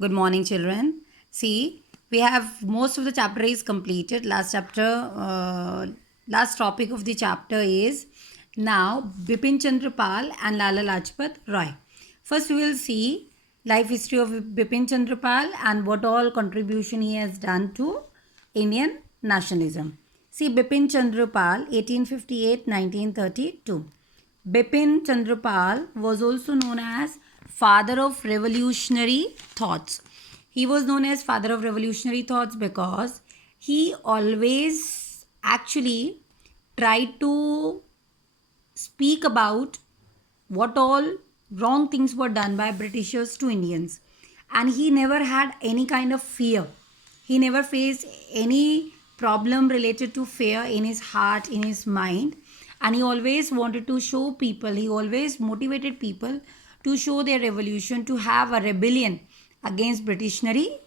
Good morning, children. See, we have most of the chapter is completed. Last topic of the chapter is now Bipin Chandra Pal and Lala Lajpat Roy. First, we will see life history of Bipin Chandra Pal and what all contribution he has done to Indian nationalism. See, Bipin Chandra Pal, 1858-1932. Bipin Chandrapal was also known as father of revolutionary thoughts. He was known as father of revolutionary thoughts because he always actually tried to speak about what all wrong things were done by Britishers to Indians. And he never had any kind of fear. He never faced any problem related to fear in his heart, in his mind. And he always wanted to show people, he always motivated people to show their revolution, to have a rebellion against Britishnary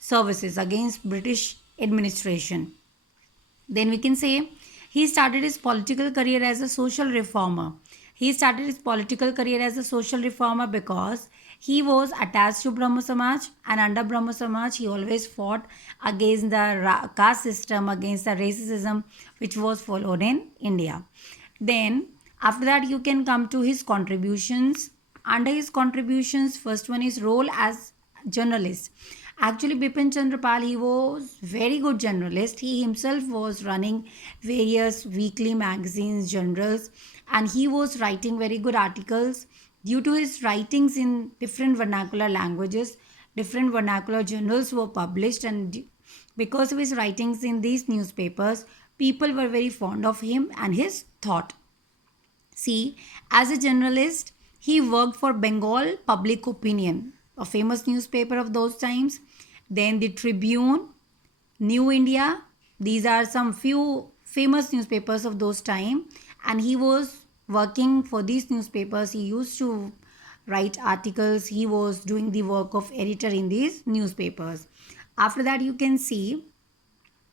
services, against British administration. Then we can say he started his political career as a social reformer. He started his political career as a social reformer because he was attached to Brahmo Samaj, and under Brahmo Samaj he always fought against the caste system, against the racism which was followed in India. Then after that you can come to his contributions. Under his contributions, first one is role as journalist. Actually, Bipin Chandrapal, he was very good journalist. He himself was running various weekly magazines, journals, and he was writing very good articles. Due to his writings in different vernacular languages, different vernacular journals were published, and because of his writings in these newspapers, people were very fond of him and his thought. See, as a journalist, he worked for Bengal Public Opinion, a famous newspaper of those times. Then the Tribune, New India. These are some few famous newspapers of those time. And he was working for these newspapers. He used to write articles. He was doing the work of editor in these newspapers. After that, you can see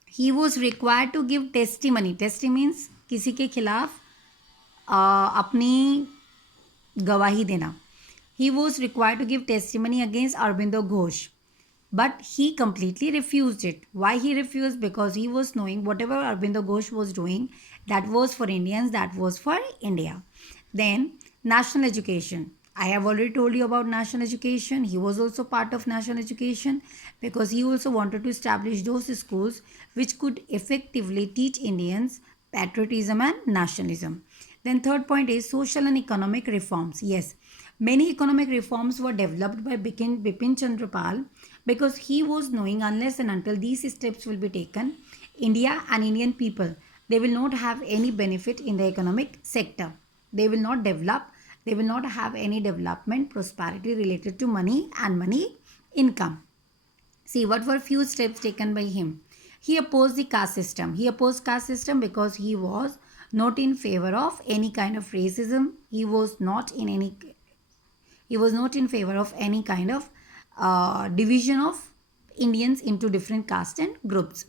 he was required to give testimony. Testimony means किसी के खिलाफ अपनी गवाही देना. He was required to give testimony against Aurobindo Ghosh, but he completely refused it. Why he refused? Because he was knowing whatever Aurobindo Ghosh was doing, that was for Indians, that was for India. Then national education. I have already told you about national education. He was also part of national education because he also wanted to establish those schools which could effectively teach Indians patriotism and nationalism. Then third point is social and economic reforms. Yes, many economic reforms were developed by Bipin Chandrapal because he was knowing unless and until these steps will be taken, India and Indian people, they will not have any benefit in the economic sector. They will not develop. They will not have any development, prosperity related to money and money income. See, what were few steps taken by him? He opposed the caste system. He opposed caste system because he was not in favor of any kind of racism. He was not in favor of any kind of division of Indians into different castes and groups.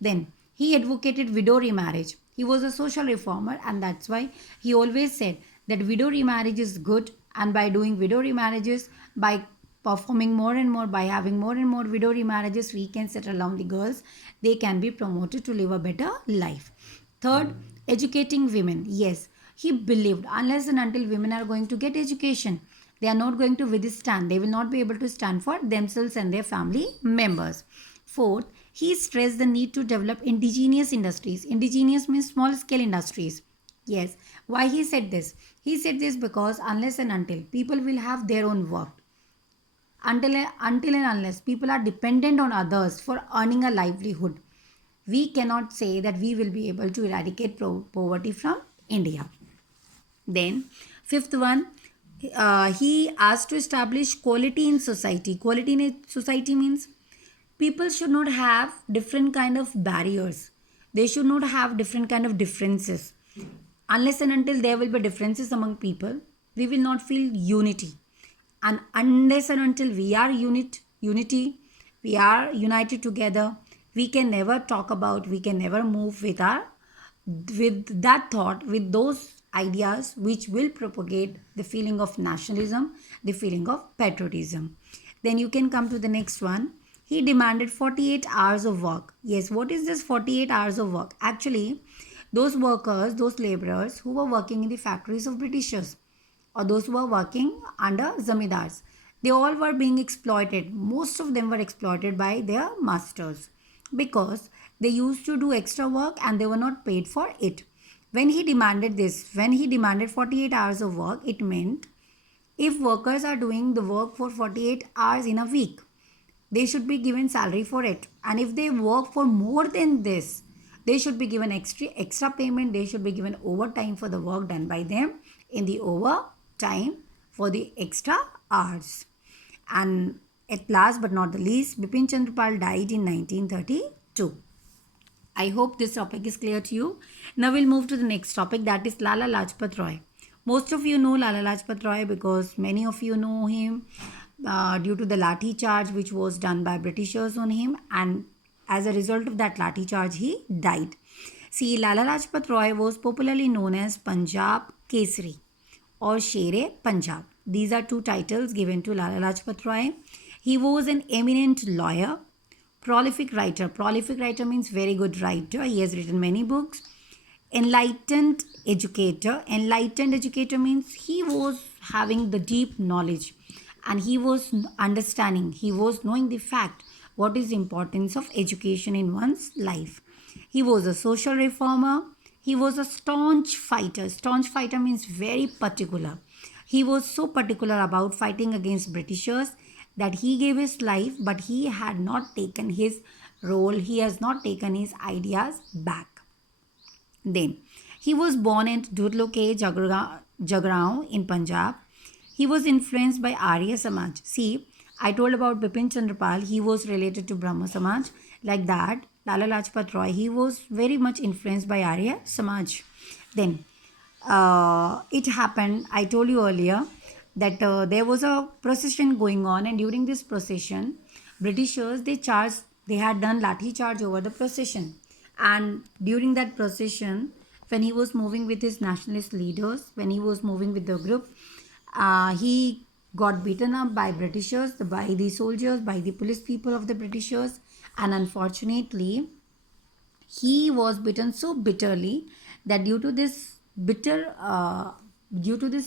Then he advocated widow remarriage. He was a social reformer, and that's why he always said that widow remarriage is good, and by doing widow remarriages, by performing more and more, by having more and more widow remarriages, we can settle down the girls. They can be promoted to live a better life. Third, educating women. Yes, he believed unless and until women are going to get education, they are not going to withstand. They will not be able to stand for themselves and their family members. Fourth, he stressed the need to develop indigenous industries. Indigenous means small scale industries. Yes, why he said this? He said this because unless and until people will have their own work, until and unless people are dependent on others for earning a livelihood, we cannot say that we will be able to eradicate poverty from India. Then, fifth one, he asked to establish quality in society. Quality in society means people should not have different kind of barriers. They should not have different kind of differences. Unless and until there will be differences among people, we will not feel unity. And unless and until we are unity, we are united together, we can never talk about, we can never move with that thought, with those ideas which will propagate the feeling of nationalism, the feeling of patriotism. Then you can come to the next one. He demanded 48 hours of work. Yes, what is this 48 hours of work? Actually, those workers, those laborers who were working in the factories of Britishers, or those who were working under zamindars, they all were being exploited. Most of them were exploited by their masters because they used to do extra work and they were not paid for it. When he demanded this, when he demanded 48 hours of work, it meant if workers are doing the work for 48 hours in a week, they should be given salary for it. And if they work for more than this, they should be given extra payment. They should be given overtime for the work done by them in the overtime for the extra hours. And at last but not the least, Bipin Chandrapal died in 1932. I hope this topic is clear to you. Now we'll move to the next topic, that is Lala Lajpat Roy. Most of you know Lala Lajpat Roy because many of you know him due to the lathi charge which was done by Britishers on him, and as a result of that lathi charge he died. See, Lala Lajpat Roy was popularly known as Punjab Kesari or Shere Punjab. These are two titles given to Lala Lajpat Roy. He was an eminent lawyer, prolific writer. Prolific writer means very good writer. He has written many books. Enlightened educator. Enlightened educator means he was having the deep knowledge and he was understanding, he was knowing the fact what is the importance of education in one's life. He was a social reformer. He was a staunch fighter. Staunch fighter means very particular. He was so particular about fighting against Britishers that he gave his life, but he had not taken his role, he has not taken his ideas back. Then, he was born at Dhurloke, Jagrao in Punjab. He was influenced by Arya Samaj. See, I told about Bipin Chandrapal, he was related to Brahma Samaj. Like that, Lala Lajpat Roy, he was very much influenced by Arya Samaj. Then, it happened, I told you earlier, that there was a procession going on, and during this procession, Britishers, they had done lathi charge over the procession. And during that procession, when he was moving with his nationalist leaders, when he was moving with the group, he got beaten up by Britishers, by the soldiers, by the police people of the Britishers, and unfortunately, he was beaten so bitterly that due to this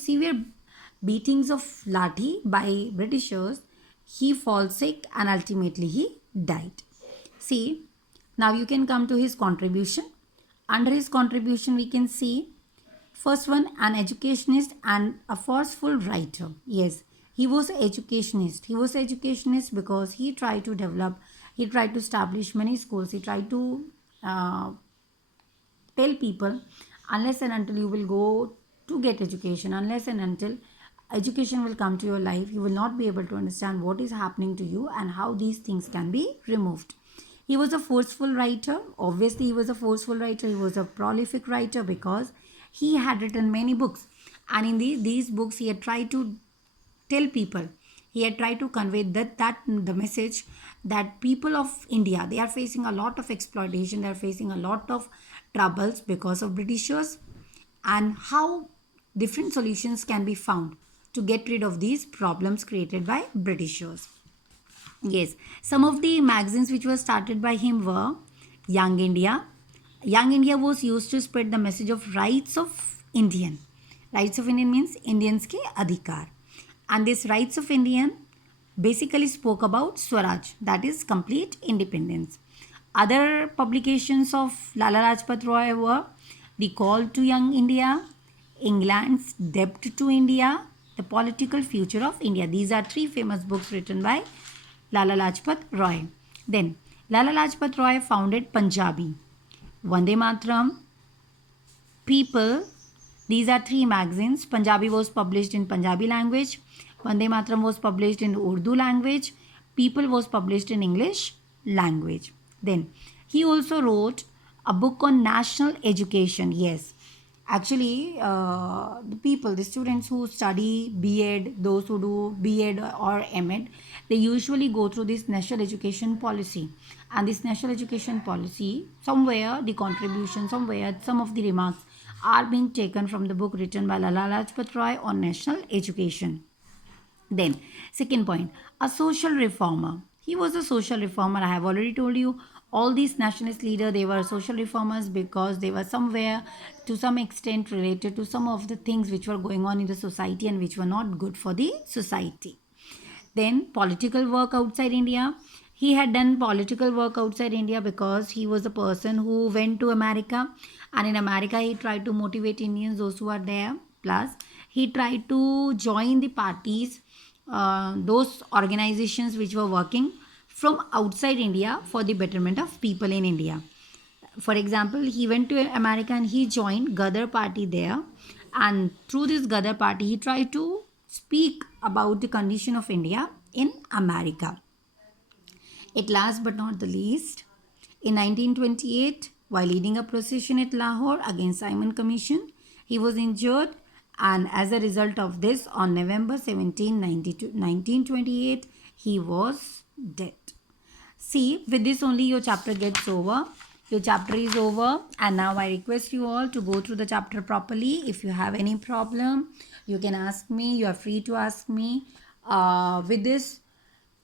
severe beatings of lathi by Britishers, he falls sick and ultimately he died. See, now you can come to his contribution. Under his contribution, we can see first one, an educationist and a forceful writer. Yes, he was an educationist. He was an educationist because he tried to establish many schools. He tried to tell people, unless and until you will go to get education, unless and until education will come to your life, you will not be able to understand what is happening to you and how these things can be removed. He was a forceful writer. Obviously, he was a forceful writer. He was a prolific writer because he had written many books. And in these books, he had tried to tell people, he had tried to convey that the message that people of India, they are facing a lot of exploitation, they are facing a lot of troubles because of Britishers, and how different solutions can be found to get rid of these problems created by Britishers. Yes, some of the magazines which were started by him were Young India. Young India was used to spread the message of rights of Indian. Rights of Indian means Indians ke adhikar. And this rights of Indian basically spoke about Swaraj, that is complete independence. Other publications of Lala Lajpat Roy were The Call to Young India, England's Debt to India, The Political Future of India. These are three famous books written by Lala Lajpat Roy. Then Lala Lajpat Roy founded Punjabi, Vande Mataram, People. These are three magazines. Punjabi was published in Punjabi language. Vande Mataram was published in Urdu language. People was published in English language. Then he also wrote a book on national education. Yes, actually, the students who study B.Ed, those who do B.Ed or M.Ed, they usually go through this national education policy. And this national education policy, somewhere the contribution, somewhere some of the remarks are being taken from the book written by Lala Lajpat Roy on national education. Then, second point, a social reformer. He was a social reformer. I have already told you all these nationalist leaders, they were social reformers because they were somewhere to some extent related to some of the things which were going on in the society and which were not good for the society. Then political work outside India. He had done political work outside India because he was a person who went to America, and in America he tried to motivate Indians, those who are there. Plus, he tried to join the parties, those organizations which were working from outside India for the betterment of people in India. For example, he went to America and he joined Ghadar party there, and through this Ghadar party he tried to speak about the condition of India in America. At last but not the least, in 1928, while leading a procession at Lahore against Simon Commission, he was injured, and as a result of this, on November 17, 1928, he was dead. See, with this only your chapter gets over. Your chapter is over, and now I request you all to go through the chapter properly. If you have any problem, you can ask me. You are free to ask me. With this,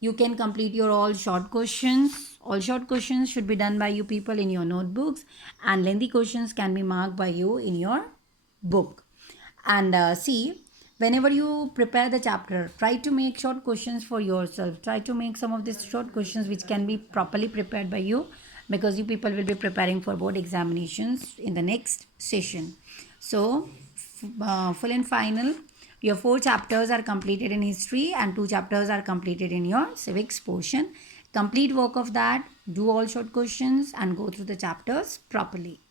you can complete your all short questions. All short questions should be done by you people in your notebooks, and lengthy questions can be marked by you in your book. And see, whenever you prepare the chapter, try to make short questions for yourself. Try to make some of these short questions which can be properly prepared by you, because you people will be preparing for board examinations in the next session. So, full and final, your 4 chapters are completed in history and 2 chapters are completed in your civics portion. Complete work of that, do all short questions and go through the chapters properly.